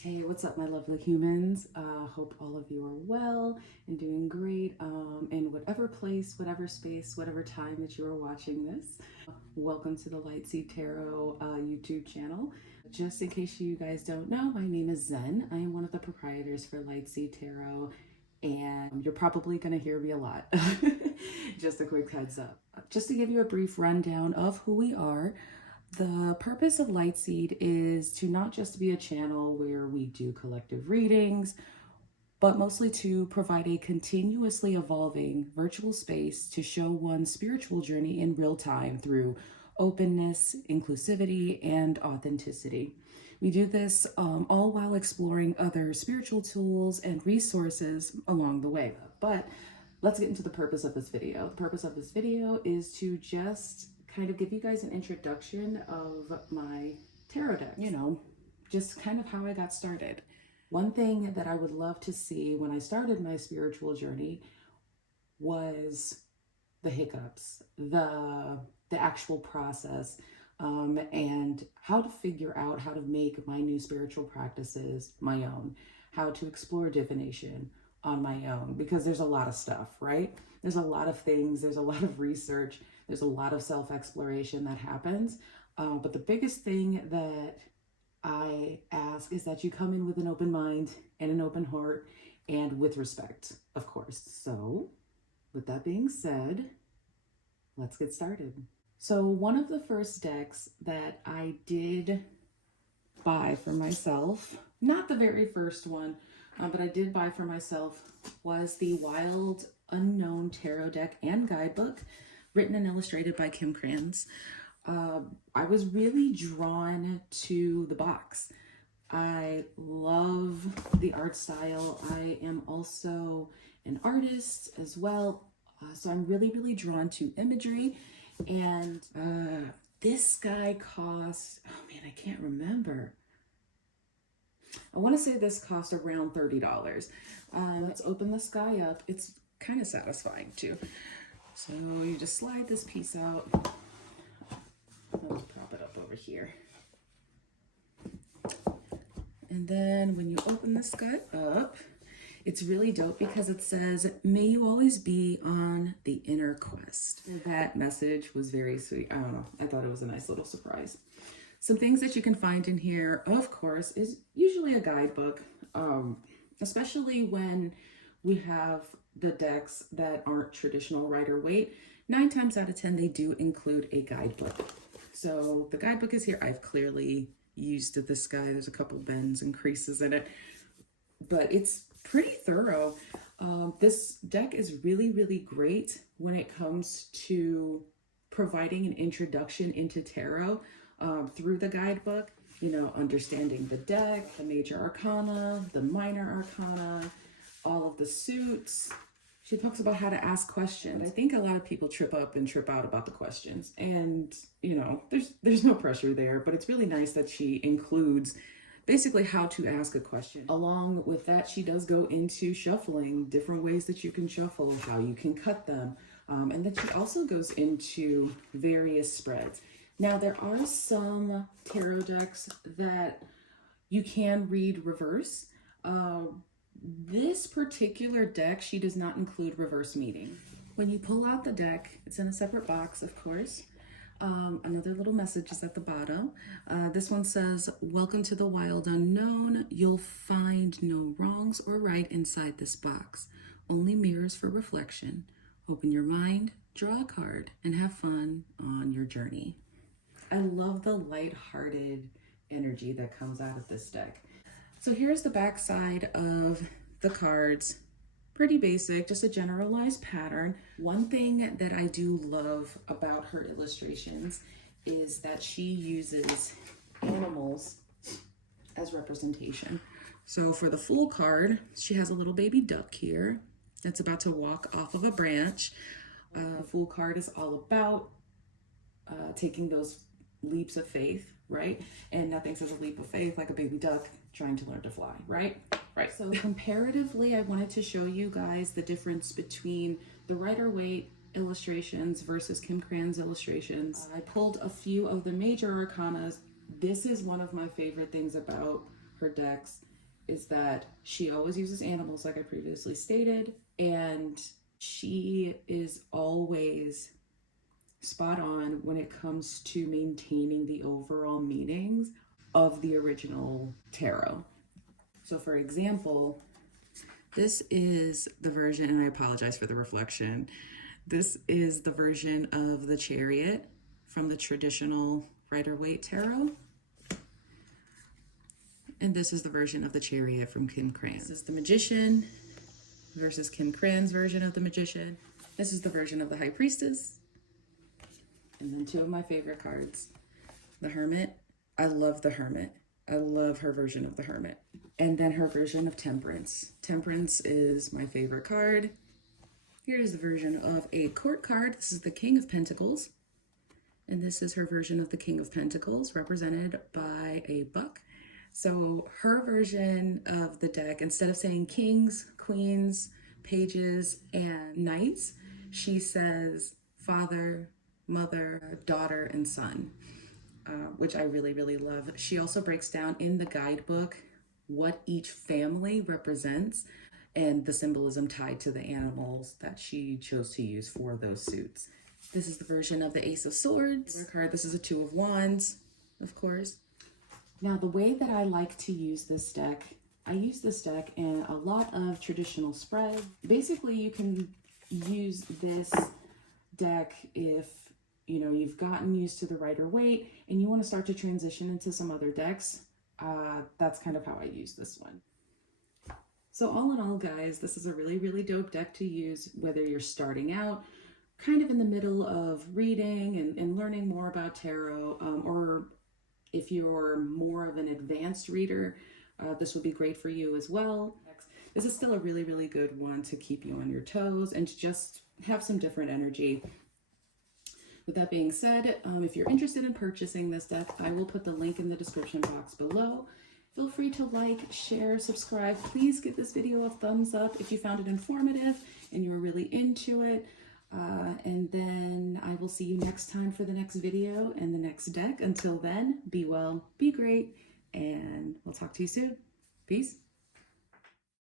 Hey, what's up, my lovely humans? Hope all of you are well and doing great in whatever place, whatever space, whatever time that you are watching this. Welcome to the Lightseed Tarot YouTube channel. Just in case you guys don't know, my name is Zen. I am one of the proprietors for Lightseed Tarot, and you're probably going to hear me a lot. Just a quick heads up. Just to give you a brief rundown of who we are. The purpose of Lightseed is to not just be a channel where we do collective readings, but mostly to provide a continuously evolving virtual space to show one's spiritual journey in real time through openness, inclusivity, and authenticity. We do this all while exploring other spiritual tools and resources along the way. But let's get into the purpose of this video. The purpose of this video is to just kind of give you guys an introduction of my tarot deck, just kind of how I got started. One thing that I would love to see when I started my spiritual journey was the hiccups, the actual process, and how to figure out how to make my new spiritual practices my own, how to explore divination on my own, because there's a lot of stuff, right? There's a lot of things, there's a lot of research, there's a lot of self-exploration that happens. But the biggest thing that I ask is that you come in with an open mind and an open heart and with respect, of course. So with that being said, let's get started. So one of the first decks that I did buy for myself, not the very first one, but I did buy for myself, was the Wild Unknown Tarot deck and guidebook, written and illustrated by Krans. I was really drawn to the box. I love the art style. I am also an artist as well, so I'm really drawn to imagery. And this guy cost, oh man, I can't remember. I want to say this cost around $30. Let's open this guy up. It's kind of satisfying too. So you just slide this piece out. Let's prop it up over here. And then when you open this guy up, it's really dope because it says, "May you always be on the inner quest." That message was very sweet. I don't know. I thought it was a nice little surprise. Some things that you can find in here, of course, is usually a guidebook, especially when we have the decks that aren't traditional Rider-Waite. 9 times out of 10, they do include a guidebook. So the guidebook is here. I've clearly used this guy. There's a couple bends and creases in it, but it's pretty thorough. This deck is really great when it comes to providing an introduction into tarot through the guidebook. Understanding the deck, the major arcana, the minor arcana, all of the suits. She talks about how to ask questions. I think a lot of people trip up and trip out about the questions, and there's no pressure there, but it's really nice that she includes basically how to ask a question. Along with that, she does go into shuffling, different ways that you can shuffle, how you can cut them, and then she also goes into various spreads. Now, there are some tarot decks that you can read reverse. This particular deck, she does not include reverse meaning. When you pull out the deck, it's in a separate box, of course. Another little message is at the bottom. This one says, "Welcome to the wild unknown. You'll find no wrongs or right inside this box. Only mirrors for reflection. Open your mind, draw a card, and have fun on your journey." I love the lighthearted energy that comes out of this deck. So here's the back side of the cards. Pretty basic, just a generalized pattern. One thing that I do love about her illustrations is that she uses animals as representation. So for the Fool card, she has a little baby duck here that's about to walk off of a branch. The Fool card is all about taking those leaps of faith, right? And nothing says a leap of faith like a baby duck trying to learn to fly, right? Right. So comparatively, I wanted to show you guys the difference between the Rider-Waite illustrations versus Krans illustrations. I pulled a few of the major arcanas. This is one of my favorite things about her decks. is that she always uses animals, like I previously stated, and she is always spot on when it comes to maintaining the overall meanings of the original tarot. So for example, this is the version, and I apologize for the reflection. This is the version of the Chariot from the traditional Rider-Waite tarot. And this is the version of the Chariot from Krans. This is the Magician versus Krans' version of the Magician. This is the version of the High Priestess. And then two of my favorite cards, the Hermit. I love the Hermit. I love her version of the Hermit. And then her version of Temperance. Temperance is my favorite card. Here's the version of a court card. This is the King of Pentacles. And this is her version of the King of Pentacles, represented by a buck. So her version of the deck, instead of saying kings, queens, pages, and knights, she says father, mother, daughter, and son, which I really, really love. She also breaks down in the guidebook what each family represents and the symbolism tied to the animals that she chose to use for those suits. This is the version of the Ace of Swords card. This is a Two of Wands, of course. Now, the way that I like to use this deck, I use this deck in a lot of traditional spreads. Basically, you can use this deck if you've gotten used to the Rider-Waite and you want to start to transition into some other decks. That's kind of how I use this one. So all in all, guys, this is a really, really dope deck to use, whether you're starting out, kind of in the middle of reading and learning more about tarot, or if you're more of an advanced reader, this would be great for you as well. This is still a really, really good one to keep you on your toes and to just have some different energy. With that being said, if you're interested in purchasing this deck, I will put the link in the description box below. Feel free to like, share, subscribe. Please give this video a thumbs up if you found it informative and you were really into it. And then I will see you next time for the next video and the next deck. Until then, be well, be great, and we'll talk to you soon. Peace.